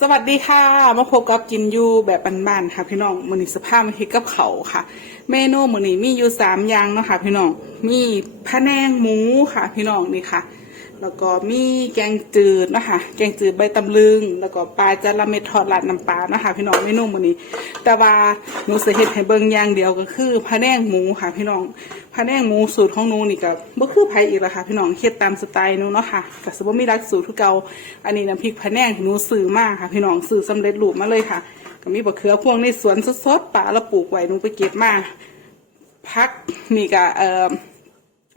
สวัสดีค่ะ มาพบกับกินยูแบบบ้านๆค่ะพี่น้องมือนี้สภาพมันเฮ็ดกับเขาค่ะ เมนูมือนี้มีอยู่สามอย่างเนาะค่ะพี่น้องมีพะแนงหมูค่ะพี่น้องนี่ค่ะ แล้วก็มีแกงจืดนะคะแกงจืดใบตำลึง แล้วก็ปลาจาระเม็ดทอดราดน้ำปลานะคะพี่น้องเมนูมื้อนี้ แต่ว่าหนูสิเฮ็ดให้เบิ่งอย่างเดียวก็คือพะแนงหมูค่ะพี่น้องพะแนงหมูสูตรของหนูนี่ก็บ่คือไผอีกล้วค่ะพี่น้องเฮ็ดตามสไตล์หนูเนาะค่ะก็สิบ่มีรักสูตรคือเก่าอันนี้น้ำพริกพะแนงหนูซื้อมาค่ะ พี่น้องซื้อสำเร็จรูปมาเลยค่ะ ก็มีบะเขือพวงในสวนสดๆป่าเราปลูกไว้หนูไปเก็บมาพักนี่ก็เอ่อ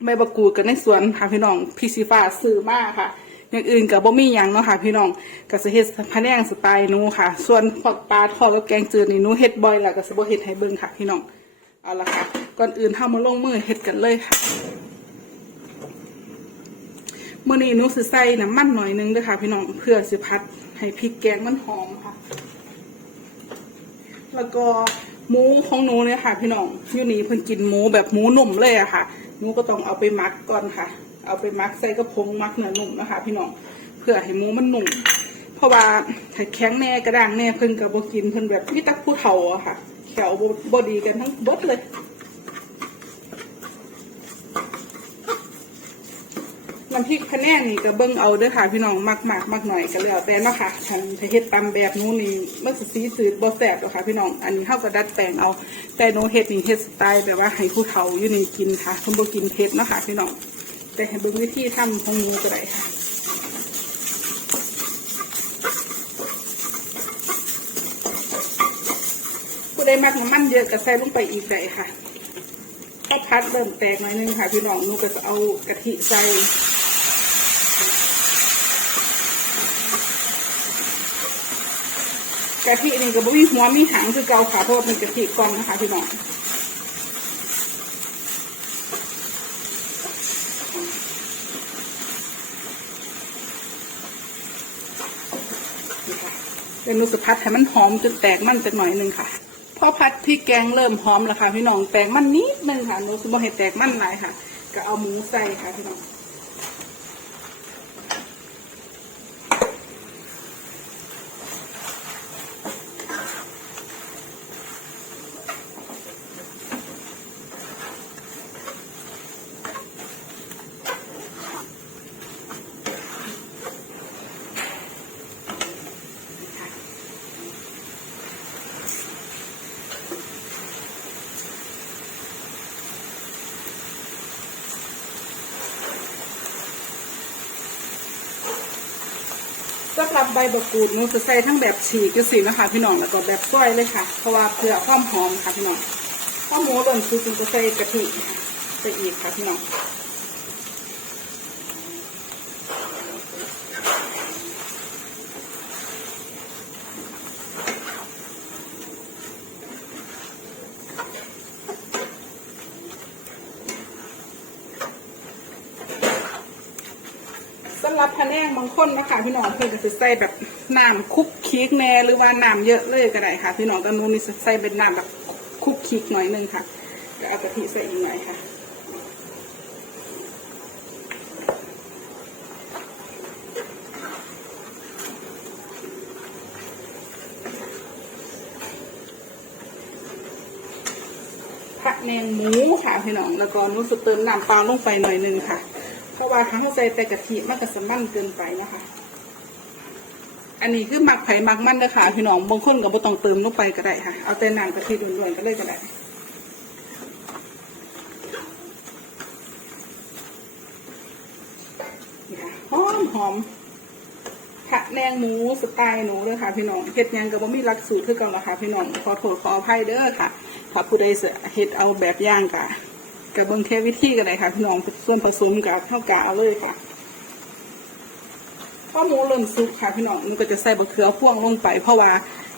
ใบบักกูดกันในสวนค่ะพี่น้องพี่ซีฟ้าซื้อมากค่ะ อย่างอื่นกับบ่มีหยังเนาะค่ะพี่น้องกับสิเฮ็ดพะแนงสไตล์นูค่ะ ส่วนพวกปลาทอดกับแกงจืดนี่นูเฮ็ดบ่อยแล้วก็สิบ่เฮ็ดให้เบิ่งค่ะ พี่น้องเอาละค่ะ ก่อนอื่นเฮามาลงมือเฮ็ดกันเลยค่ะมื้อนี้นูสิใส่น้ำมันหน่อยนึงเด้อค่ะ พี่น้องเพื่อสิพัดให้พริกแกงมันหอมค่ะ แล้วก็หมูของหนูเนี่ยค่ะ พี่น้องอยู่นี่เพิ่นกินหมูแบบหมูหนุ่มเลยอะค่ะ นูก็ต้องเอาไปมักก่อนค่ะ เอาไปมักใส่กระพงมักเนื้อนุ่มนะคะ พี่น้องเพื่อให้หมูมันนุ่มเพราะว่าถ้าแข็งแน่กระด้างแน่เพิ่นกับบกินเพิ่นแบบพี่ตักผู้เฒ่าอะค่ะแขวบบดีกันทั้งบดเลย น้ำ พริกพะแนงนี่ก็เบิ่งเอาเด้อค่ะพี่น้องมักมากมักหน่อยก็แล้วแต่เนาะค่ะฉันเฮ็ดตามแบบนู้นนี่มันสิสีสืดบ่แซ่บหรอกค่ะพี่น้องอันนี้เฮาก็ดัดแปลงเอาแต่หนูเฮ็ดนี่เฮ็ดสไตล์แบบว่าให้ผู้เฒ่าอยู่นี่กินค่ะเพิ่นบ่กินเผ็ดเนาะค่ะพี่น้องแต่ให้เบิ่งวิธีทำของหนูก็ได้ค่ะผู้ใดมักน้ำมันเยอะก็ใส่ลงไปอีกได้ค่ะพอพัดเริ่มแตกหน่อยนึงค่ะพี่น้องหนูก็จะเอากะทิใส่ กะทินี่ก็บ่มีหัวมีหางคือเกาค่ะเพราะว่าเป็นกะทิกล่องนะคะพี่น้องเป็นนูสพัดให้มันหอมจนแตกมันจะหน่อยนึงค่ะพอพัดพริกแกงเริ่มหอมแล้วค่ะพี่น้องแตกมันนิดนึงค่ะหนูจะบ่ให้แตกมันหลายค่ะ ก็เอาหมูใส่ค่ะพี่น้อง สำหรับใบบักกูดหนูจะใส่ทั้งแบบฉีกก็สีนะคะพี่น้องแล้วก็แบบก้อยเลยค่ะ เพราะว่าเพื่อความหอมค่ะพี่น้องข้าวหมูหล่นคือจึงจะใส่กะทิใส่อีกค่ะพี่น้อง สำหรับพะแนงบางคนนะคะพี่น้องเพื่อนก็จะใส่แบบน้ำคุกคิกแน่หรือว่าน้ำเยอะเลยก็ได้ค่ะ พี่น้องแต่หนูนี่ใส่เป็นน้ำแบบคุกคิกหน่อยนึงค่ะก็เอากะทิใส่อีกหน่อยค่ะผักแนงหมูค่ะพี่น้องแล้วก็รู้สึกเติมน้ำเปล่าลงไปหน่อยนึงค่ะ เพราะว่าทั้งใส่แต่กะทิมันก็สมันเกินไปนะคะ อันนี้คือหมักไผ่หมักมันนะคะพี่น้องบางคนก็บ่ต้องเติมลงไปก็ได้ค่ะ เอาแต่น้ำกะทิล้วนๆก็เลยก็ได้นี่ค่ะหอมหอมผักแนงหมูสไตล์หนูเลยค่ะพี่น้องเฮ็ดหยังก็บ่มีหลักสูตรคือกันหรอค่ะพี่น้องขอโทษขออภัยเด้อค่ะถ้าผู้ใดเสียเฮ็ดเอาแบบย่างกะ กับเบิ่งแค่วิธีก็ได้ค่ะพี่น้องส่วนผสมกับเท่ากาเลยค่ะพอหมูเริ่มสุกค่ะพี่น้องมันก็จะใส่บะเขือพ่วงลงไป เพราะว่า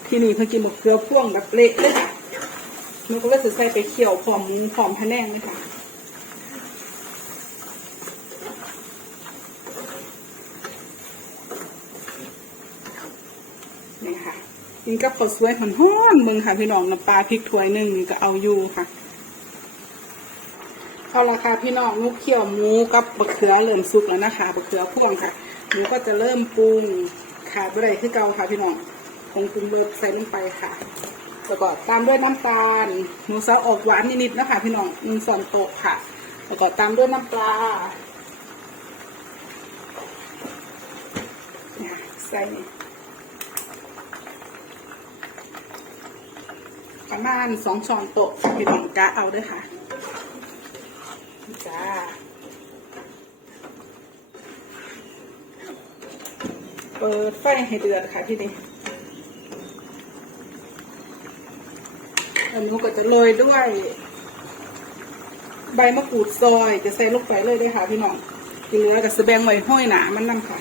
ที่นี่เพิ่งกินบะเขือพ่วงแบบเละเลยค่ะมันก็จะใส่ไปเคี่ยวพร้อมหมูพร้อมพะแนงนะคะนี่ค่ะกินกับข้าวสวยหอนๆมึงค่ะพี่น้องน้ำปลาพริกถ้วยหนึ่งก็เอาอยู่ค่ะ เอาละค่ะพี่น้องนุกเคี่ยวหมูกับบะเขือเริ่มสุกแล้วนะคะบะเขือพ่วงค่ะหนูก็จะเริ่มปรุงขาดไปเลยคือเก่าค่ะพี่น้องผงปรุงเบอรสใส่ลงไปค่ะแล้วก็ตามด้วยน้ำตาลหมูสับออกหวานนิดๆนะคะพี่น้องหนึ่งส่วนโต๊ะค่ะ แล้วก็ตามด้วยน้ำปลาเนี่ยใส่ประมาณสองช้อนโต๊ะค่ะพี่น้องกะเอาด้วยค่ะ จ้าเปิดไฟให้เดือดค่ะที่นี่อันนี้ก็จะโรยด้วย ใบมะกรูดซอยจะใส่ลงไปเลยด้วยค่ะพี่น้องทีเหลือกับสแบงไว้ห้อยหนามันนั่นค่ะ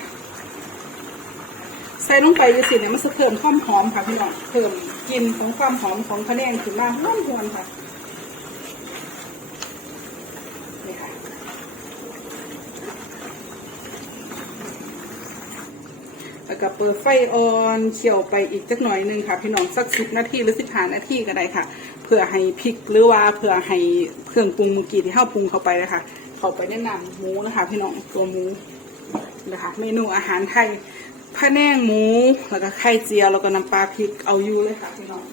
ใส่ลงไปจะสิเนี่ยมันจะเพิ่มความหอมค่ะพี่น้องเพิ่มกลิ่นของความหอมของพะแนงขึ้นมาห้อมหวนค่ะนี่ค่ะ แล้วก็ เปิดไฟอ่อนเคี่ยวไปอีกจักหน่อยนึงค่ะ พี่น้องสักสิบนาทีหรือสิบห้านาทีก็ได้ค่ะ เพื่อให้พริกหรือว่าเพื่อให้เครื่องปรุงมื่อกี้ที่เข้าปรุงเข้าไปนะคะเข้าไปแนะนำหมูนะคะ พี่น้องตัวหมูนะคะเมนูอาหารไทยพะแนงหมูแล้วก็ไข่เจียวแล้วก็น้ำปลาพริกเอาอยู่เลยค่ะพี่น้อง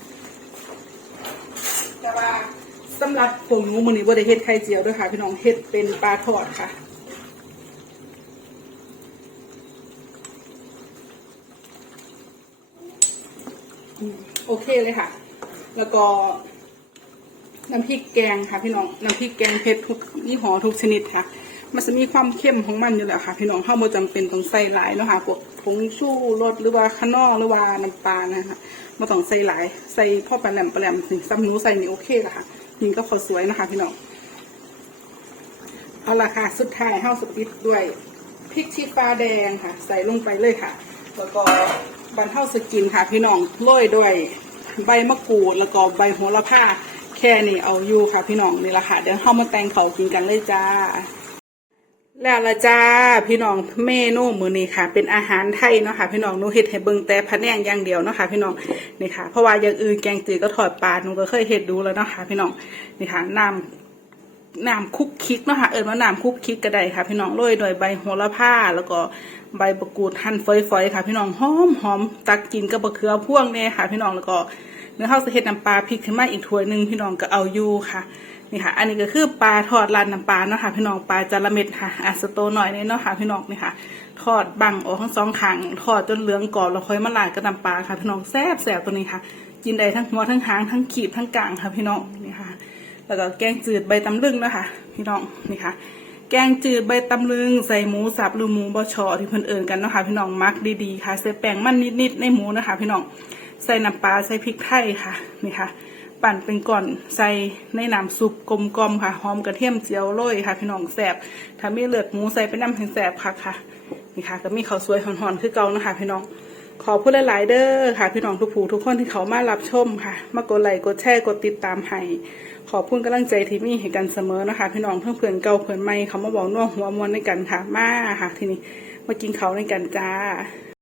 แต่ว่าสำหรับผงหมูมันนี้ว่าได้เฮ็ดไข่เจียวด้วยค่ะ พี่น้องเฮ็ดเป็นปลาทอดค่ะ โอเคเลยค่ะ แล้วก็ น้ำพริกแกงค่ะ พี่น้องน้ำพริกแกงเผ็ดทุกยี่ห้อทุกชนิดค่ะ มันจะมีความเข้มของมันอยู่แล้วค่ะ พี่น้องข้าวโมจำเป็นต้องใส่หลายเนาะค่ะพวกผงชูรสหรือว่าขนอหรือว่าน้ำปลานะคะม่ต้องใส่หลาย ใส่พ่อปลาแหลมปลาแหลมถึงซ้ำหนูใส่นี่โอเคละค่ะนี่ก็พอสวยนะคะ พี่น้องเอาละค่ะสุดท้ายห้าสปิดด้วยพริกชี้ฟ้าแดงค่ะ ใส่ลงไปเลยค่ะ แล้วก็ บันเท่าสกินค่ะ พี่น้องโรยด้วยใบมะกรูดแล้วก็ใบโหระพาแค่นี้เอาอยู่ค่ะ พี่น้องนี่แหละค่ะเดี๋ยวเข้ามาแต่งเขากินกันเลยจ้า แล้วละจ้าพี่น้องเมนูมือนี้ค่ะ เป็นอาหารไทยเนาะค่ะ พี่น้องหนูเฮ็ดให้เบิ่งแต่พะแนงอย่างเดียวเนาะค่ะ พี่น้องนี่ค่ะเพราะว่าอย่างอื่นแกงจืดก็ทอดปลาหนูก็เคยเฮ็ดดูแล้วเนาะค่ะ พี่น้องนี่ค่ะน้ำ น้ำคุกคิกเนาะค่ะเอิญว่าน้ำคุกคิกก็ได้ค่ะ พี่น้องโรยโดวยใบโหระพาแล้วก็ใบมะกูดหั่นฝอยๆค่ะ พี่น้องหอมหอมตักกินกับบะเขือพ่วงเนี่ยค่ะ พี่น้องแล้วก็เนื้อข้าวสะเฮ็ดน้ำปลาพริกขึ้นมาอีกถ้วยหนึ่งพี่น้องก็เอาอยู่ค่ะนี่ค่ะ อันนี้ก็คือปลาทอดราดน้ำปลาเนาะค่ะ พี่น้องปลาจาระเม็ดค่ะอาสโตหน่อยเนี่ยเนาะค่ะ พี่น้องนี่ค่ะ ทอดบังออกทั้งสองขางทอดจนเหลืองกรอบแล้วค่อยมาราดกับน้ำปลาค่ะ พี่น้องแซ่บแซ่บตัวนี้ค่ะ กินได้ทั้งหัวทั้งหางทั้งขีบทั้งกลางค่ะ พี่น้องนี่ค่ะ แล้วก็แกงจืดใบตำลึงนะคะพี่น้องนี่ค่ะ แกงจืดใบตำลึงใส่หมูสับหรือหมูบอชอที่เพิ่นเอิญกันเนาะคะพี่น้องมักดีๆค่ะใส่แป้งมันนิดๆในหมูนะคะ พี่น้องใส่น้ำปลาใส่พริกไทยค่ะนี่ค่ะ ปั่นเป็นก่อนใส่ในน้ำซุปกลมๆค่ะหอมกระเทียมเจียวโรยค่ะ พี่น้องแสบถ้ามีเลือดหมูใส่ไปน้ำแห้งแสบค่ะค่ะนี่ค่ะ ก็มีข้าวสวยหอนๆคือเก่านะคะ พี่น้องขอพูดหลายๆเด้อค่ะ พี่น้องทุกผู้ทุกคนที่เขามารับชมค่ะ มากดไลค์กดแชร์กดติดตามให้ ขอบคุณกำลังใจที่มีให้กันเสมอนะคะ พี่น้องเพื่อนเพื่อนเก่าเพื่อนใหม่เขามาบอกน่วหัวมวนในกันค่ะมาค่ะทีนี้มากินเขาวในกันจ้า